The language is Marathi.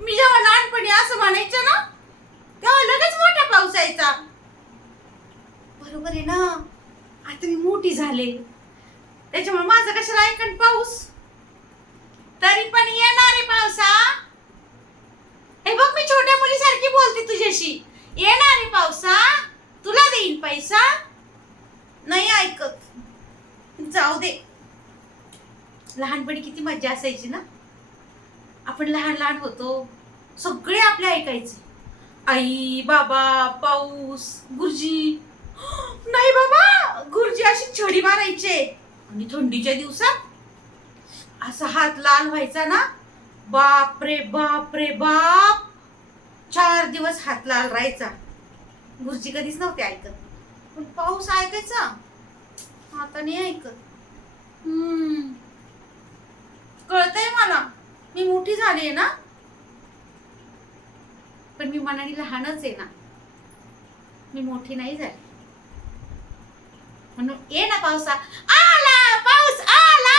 मी जेव्हा लहानपणी असं म्हणायचं ना तेव्हा लगेच मोठा पाऊस यायचा. बरोबर आहे ना? आता मी मोठी झाले. त्याच्यामुळे माझं कशाला ऐकण पाऊस? तरी पण येणार आहे पावसा हे? बघ मी छोट्या मुलीसारखी बोलते तुझ्याशी. येणार आहे पावसा तुला देईन पैसा? नाही ऐकत. जाऊ दे. लहानपणी किती मज्जा असायची ना? आपण लहान लहान होतो सगळे आपले ऐकायचे. आई बाबा पाऊस गुरुजी. नाही बाबा गुरुजी अशी छडी मारायचे. आणि थंडीच्या दिवसात असा हात लाल व्हायचा ना बाप रे बाप रे बाप. चार दिवस हात लाल राहायचा. गुरुजी कधीच नव्हते ऐकत. पण पाऊस ऐकायचा. आता नाही ऐकत. मोठी झाली आहे ना? पण मी मनाने लहानच आहे ना. मी मोठी नाही झाली. म्हणून ये ना पावसा. आला पाऊस आला!